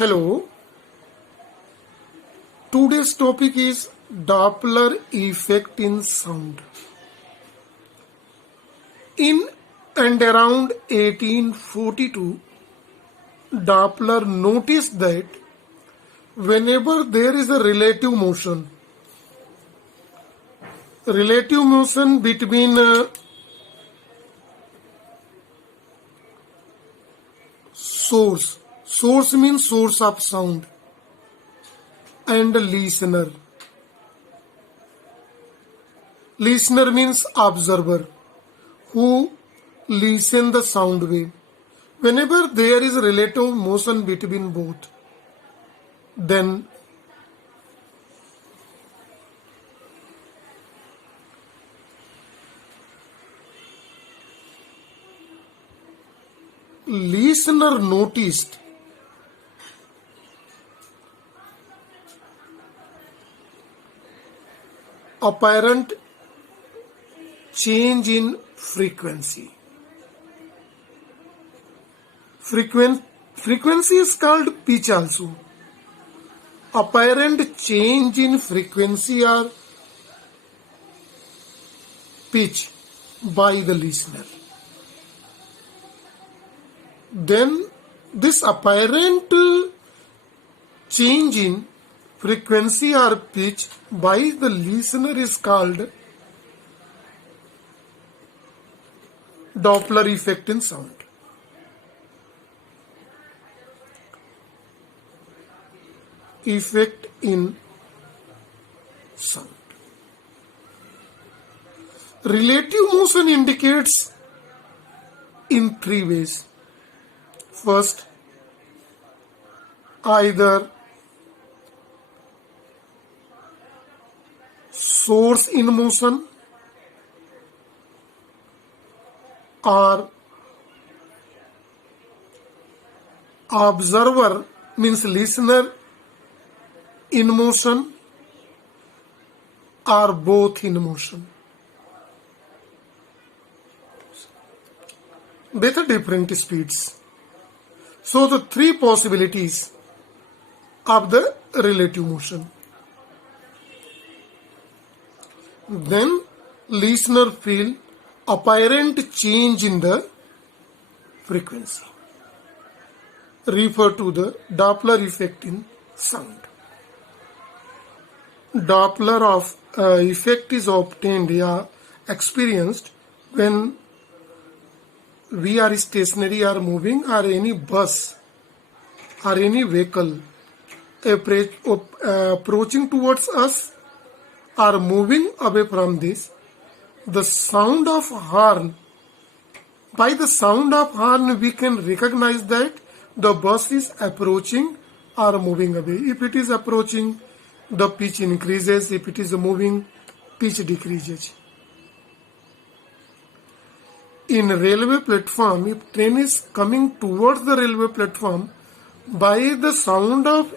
Hello, today's topic is Doppler effect in sound. In and around 1842, Doppler noticed that whenever there is a relative motion between source means source of sound, and listener means observer who listen the sound wave. Whenever there is relative motion between both, then listener noticed apparent change in frequency. Frequency is called pitch also. Apparent change in frequency or pitch by the listener. Then this apparent change in frequency or pitch by the listener is called Doppler effect in sound. Effect in sound. Relative motion indicates in three ways. First, either source in motion or observer means listener in motion or both in motion. With different speeds. So the three possibilities of the relative motion. Then listener feel apparent change in the frequency. Refer to the Doppler effect in sound. Doppler of effect is obtained experienced when we are stationary or moving, or any bus or any vehicle approaching towards us or moving away from this. The sound of horn, by the sound of horn we can recognize that the bus is approaching or moving away. If it is approaching, the pitch increases. If it is moving, pitch decreases. In railway platform, if train is coming towards the railway platform, by the sound of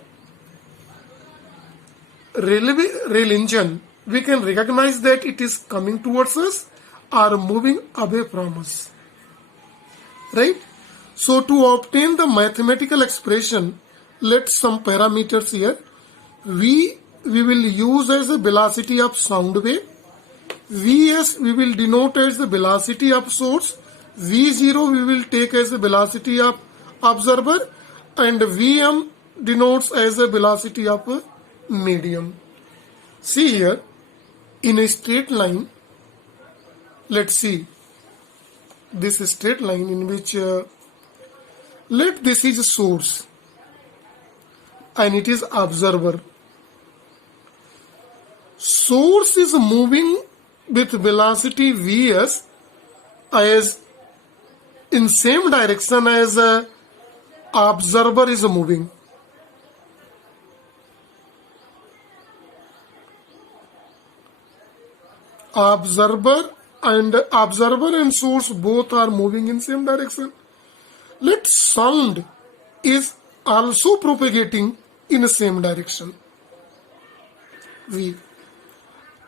rail engine, we can recognize that it is coming towards us or moving away from us. Right? So to obtain the mathematical expression, let's some parameters here. V we will use as the velocity of sound wave. Vs we will denote as the velocity of source. V0 we will take as the velocity of observer, and Vm denotes as the velocity of a medium. See here, in a straight line, let's see this straight line in which let this is source and it is observer. Source is moving with velocity Vs as in same direction as observer is moving. Observer and source both are moving in same direction. Let sound is also propagating in the same direction. V.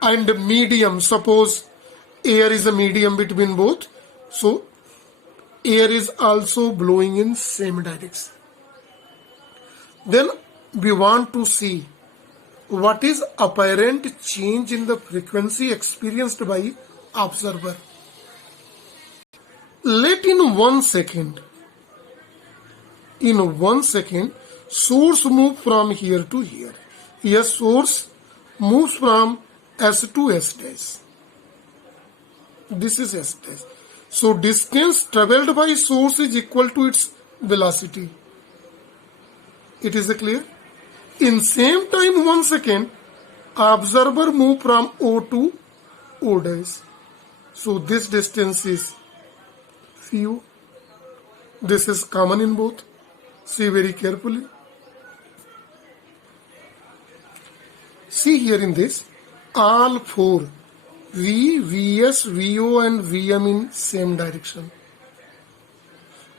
And medium, suppose air is a medium between both, so air is also blowing in same direction. Then we want to see what is apparent change in the frequency experienced by observer. Let in 1 second, source move from here to here. Yes, source moves from S to S dash. This is S dash. So distance traveled by source is equal to its velocity. It is clear? In same time 1 second, observer move from O to O dash. So this distance is phi. This is common in both. See very carefully. See here in this, all four, V, Vs, Vo and Vm in same direction.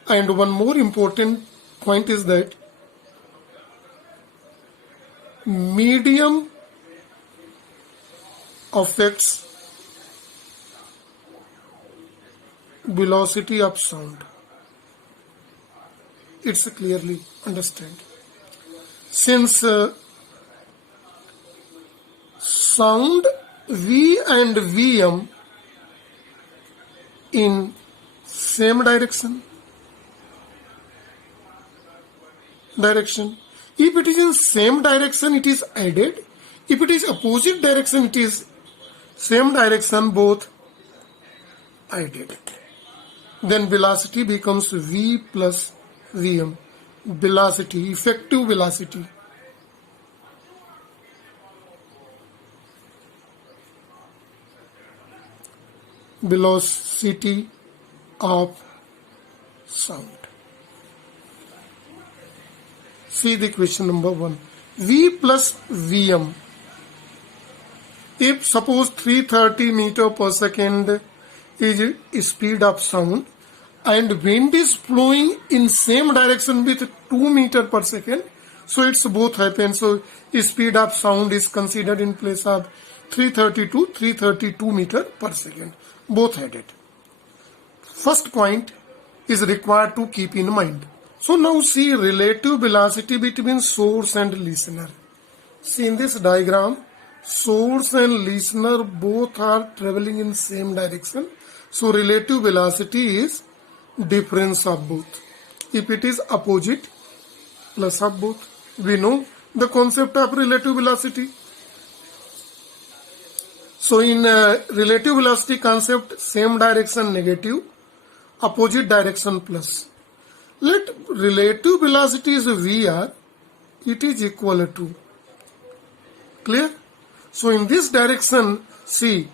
And one more important point is that medium affects velocity of sound. It's clearly understand. Since sound V and Vm in same direction. If it is in same direction, it is added. If it is opposite direction, it is same direction, both added. Then velocity becomes V plus Vm. Velocity, effective velocity. Velocity of sound. See the question number 1. V plus Vm. If suppose 330 meter per second is speed of sound and wind is flowing in same direction with 2 meter per second, so it's both happen. So speed of sound is considered in place of 330 to 332 meter per second. Both added. First point is required to keep in mind. So now see relative velocity between source and listener. See in this diagram, source and listener both are traveling in same direction. So relative velocity is difference of both. If it is opposite, plus of both. We know the concept of relative velocity. So in relative velocity concept, same direction negative, opposite direction plus. Let relative velocity is Vr, it is equal to. Clear? So in this direction, see,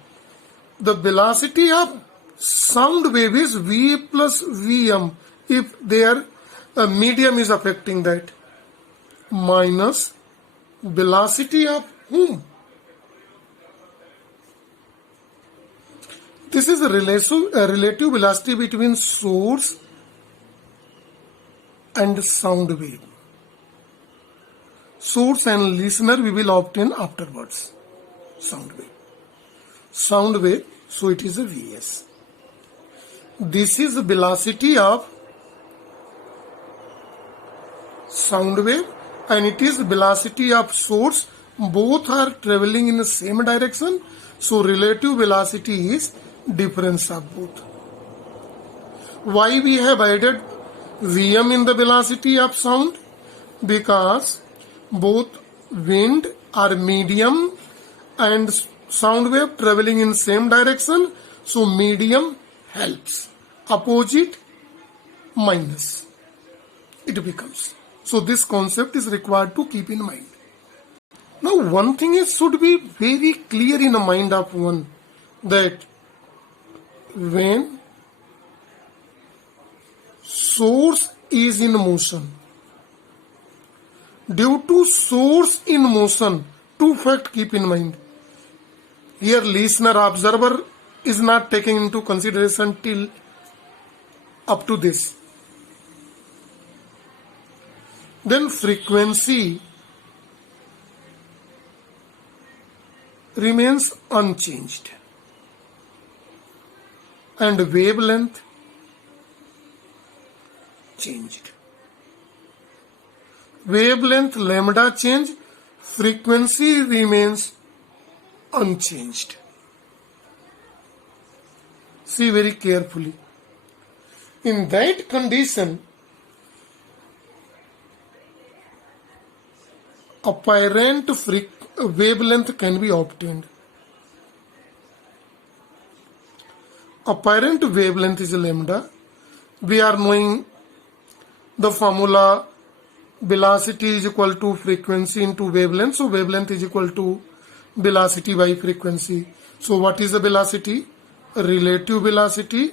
the velocity of sound wave is V plus Vm if their medium is affecting that, minus velocity of whom? This is a relative velocity between source and sound wave. Source and listener we will obtain afterwards. Sound wave, so it is a Vs. This is the velocity of sound wave and it is velocity of source. Both are traveling in the same direction. So relative velocity is difference of both. Why we have added Vm in the velocity of sound? Because both wind are medium and sound wave traveling in same direction. So medium helps. Opposite minus. It becomes. So this concept is required to keep in mind. Now one thing is should be very clear in the mind of one, that when source is in motion, due to source in motion, two facts keep in mind. Here listener observer is not taken into consideration till up to this. Then frequency remains unchanged and wavelength changed. wavelength lambda change, frequency remains unchanged. See very carefully. In that condition, apparent wavelength can be obtained. Apparent wavelength is lambda. We are knowing the formula velocity is equal to frequency into wavelength. So wavelength is equal to velocity by frequency. So what is the velocity? Relative velocity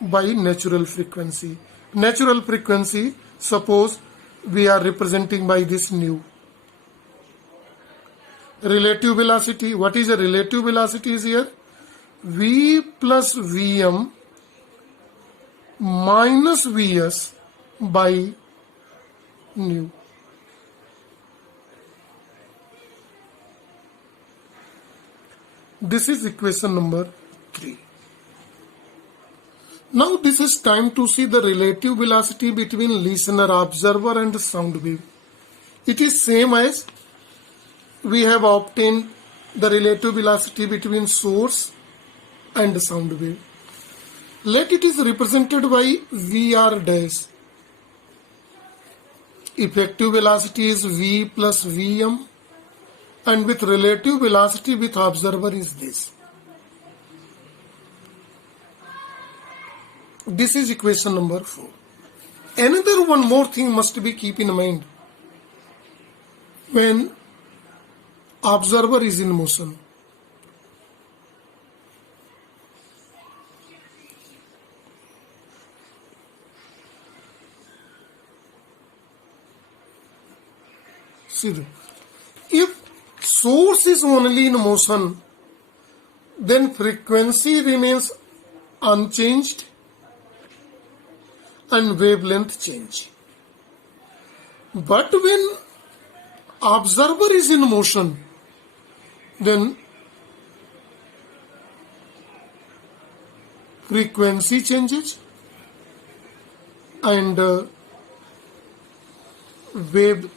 by natural frequency. Natural frequency, suppose we are representing by this nu. Relative velocity, what is the relative velocity is here? V plus Vm minus Vs by nu. This is equation number 3. Now this is time to see the relative velocity between listener, observer and sound wave. It is same as we have obtained the relative velocity between source and sound wave. Let it is represented by Vr dash. Effective velocity is V plus Vm, and with relative velocity with observer is this. This is equation number 4. Another one more thing must be keep in mind when observer is in motion. See, if source is only in motion, then frequency remains unchanged and wavelength change. But when observer is in motion, then frequency changes and wavelength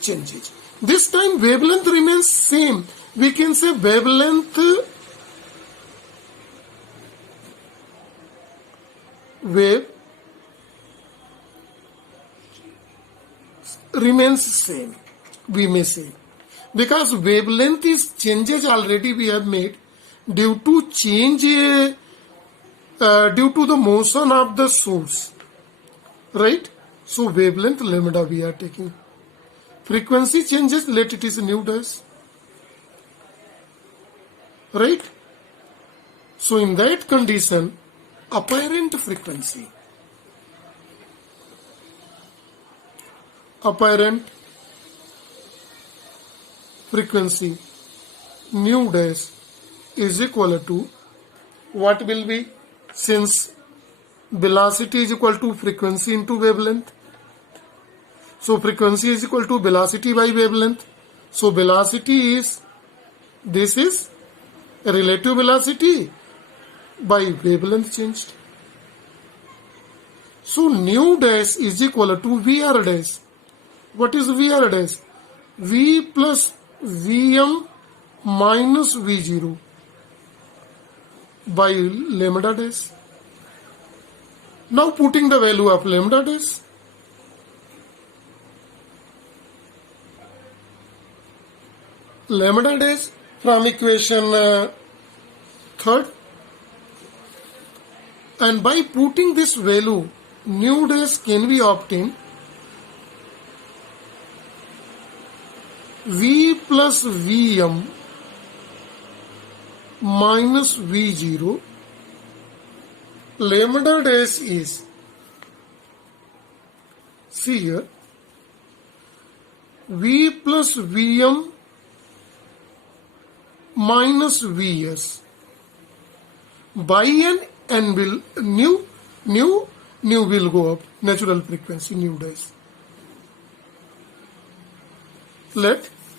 changes. This time wavelength remains same. We can say wavelength wave remains same, we may say, because wavelength is changes already we have made due to change due to the motion of the source, right? So wavelength lambda we are taking. Frequency changes, let it is nu dash, right? So in that condition, apparent frequency nu dash is equal to what will be, since velocity is equal to frequency into wavelength, so frequency is equal to velocity by wavelength. So velocity is, this is relative velocity by wavelength changed. So nu dash is equal to Vr dash. What is Vr dash? V plus Vm minus V0 by lambda dash. Now putting the value of lambda dash. Lambda dash from equation 3rd, and by putting this value nu dash can be obtained V plus Vm minus V0. Lambda dash is, see here, V plus Vm minus Vs by n will nu will go up, natural frequency nu dash.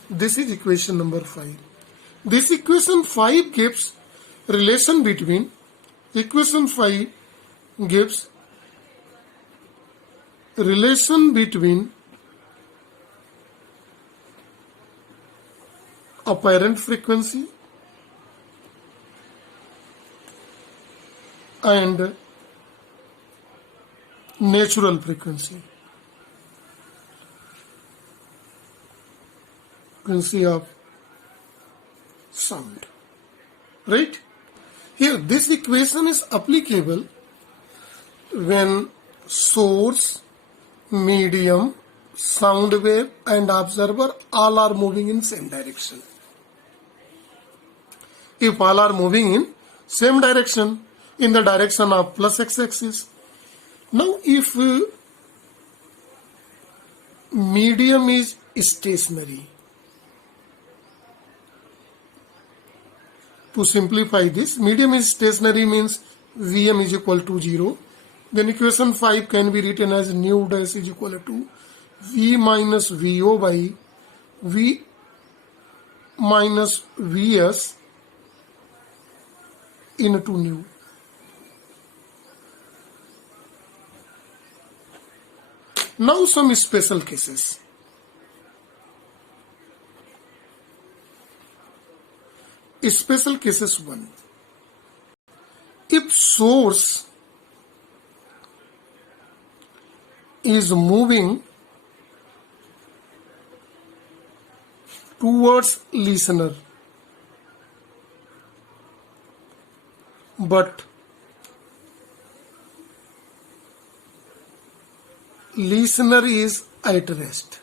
This is equation number 5. This equation 5 gives relation between, equation 5 gives relation between apparent frequency and natural frequency of sound, right? Here this equation is applicable when source, medium, sound wave and observer all are moving in same direction. If all are moving in same direction, in the direction of plus x-axis. Now if medium is stationary, to simplify this, medium is stationary means Vm is equal to 0. Then equation 5 can be written as nu dash is equal to V minus Vo by V minus Vs into nu. Now some special cases. Special cases 1. If source is moving towards listener, but listener is at rest.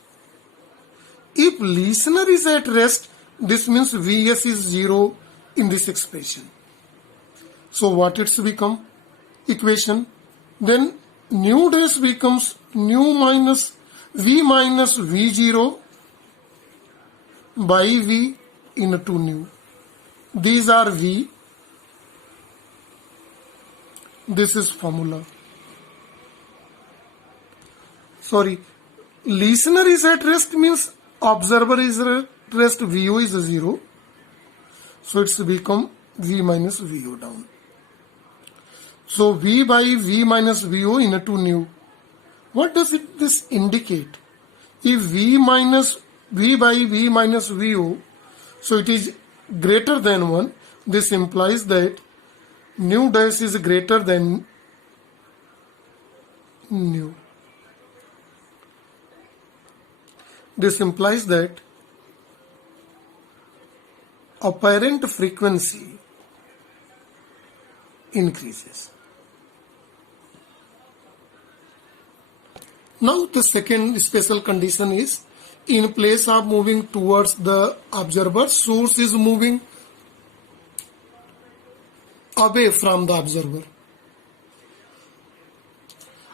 If listener is at rest, this means Vs is 0 in this expression. So what it's become? Equation. Then nu dash becomes nu minus V minus V0 by V into nu. These are V. This is formula. Sorry, listener is at rest means observer is at rest, Vo is 0. So it's become V minus Vo down. So V by V minus Vo into nu. What does this indicate? If V by V minus Vo, so it is greater than 1, this implies that nu dash is greater than nu. This implies that apparent frequency increases. Now the second special condition is, in place of moving towards the observer, source is moving away from the observer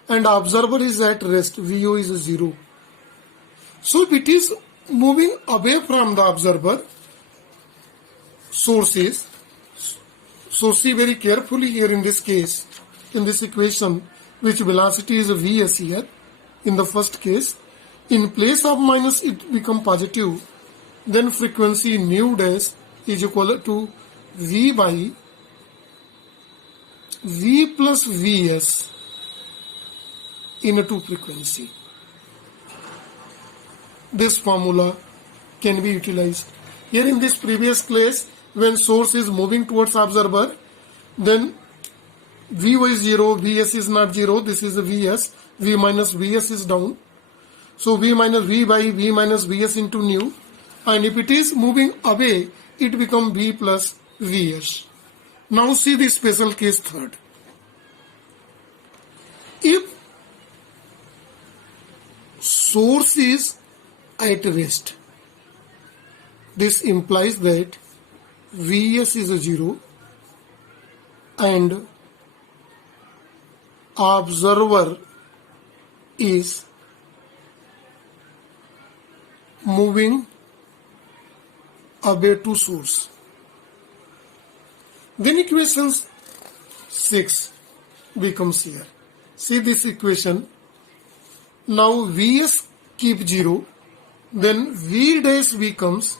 and observer is at rest, Vo is 0. So if it is moving away from the observer, sources, so see very carefully here in this case, in this equation, which velocity is Vs here, in the first case, in place of minus it become positive, then frequency nu dash is equal to V by V plus Vs into frequency. This formula can be utilized. Here in this previous case, when source is moving towards observer, then Vo is 0, Vs is not 0, this is Vs, V minus Vs is down. So V minus V by V minus Vs into nu, and if it is moving away, it becomes V plus Vs. Now see the special case third. If source is at rest, this implies that Vs is 0 and observer is moving away to source. Then equation 6 becomes here. See this equation. Now Vs keep 0, then V dash becomes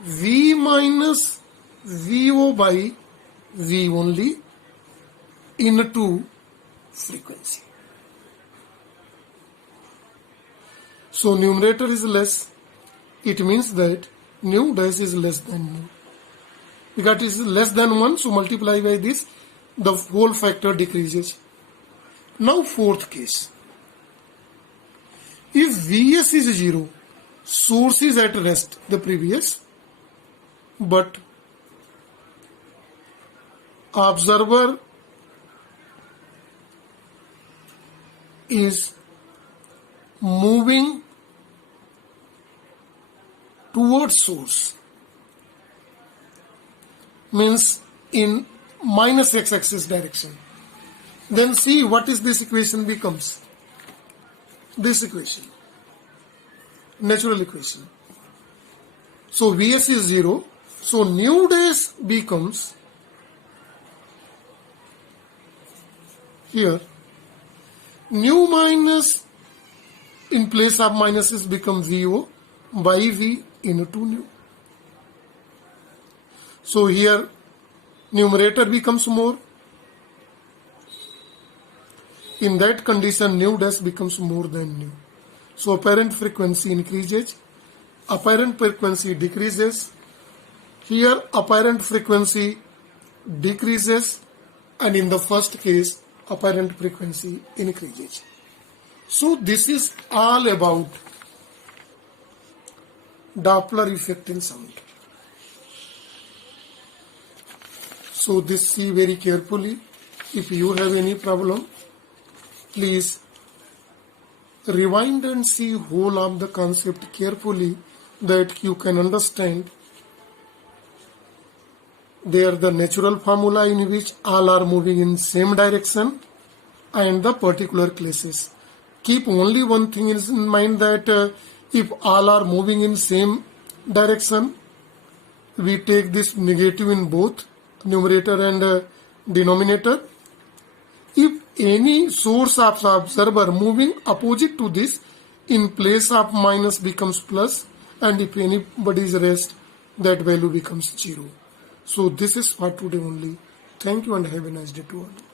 V minus Vo by V only into frequency. So numerator is less. It means that nu dash is less than nu. Because it is less than 1, so multiply by this, the whole factor decreases. Now fourth case. If Vs is 0, source is at rest, the previous, but observer is moving towards source, means in minus x-axis direction. Then see what is this equation becomes. This equation, natural equation. So Vs is 0, so nu dash becomes here nu minus, in place of minuses become Vo by V into nu. So here numerator becomes more. In that condition, nu dash becomes more than nu. So apparent frequency increases, apparent frequency decreases. Here apparent frequency decreases, and in the first case apparent frequency increases. So this is all about Doppler effect in sound. So this see very carefully. If you have any problem, please rewind and see whole of the concept carefully, that you can understand. They are the natural formula in which all are moving in same direction, and the particular cases. Keep only one thing in mind, that if all are moving in same direction, we take this negative in both numerator and denominator. If any source of observer moving opposite to this, in place of minus becomes plus, and if anybody is rest, that value becomes 0. So this is for today only. Thank you and have a nice day to all.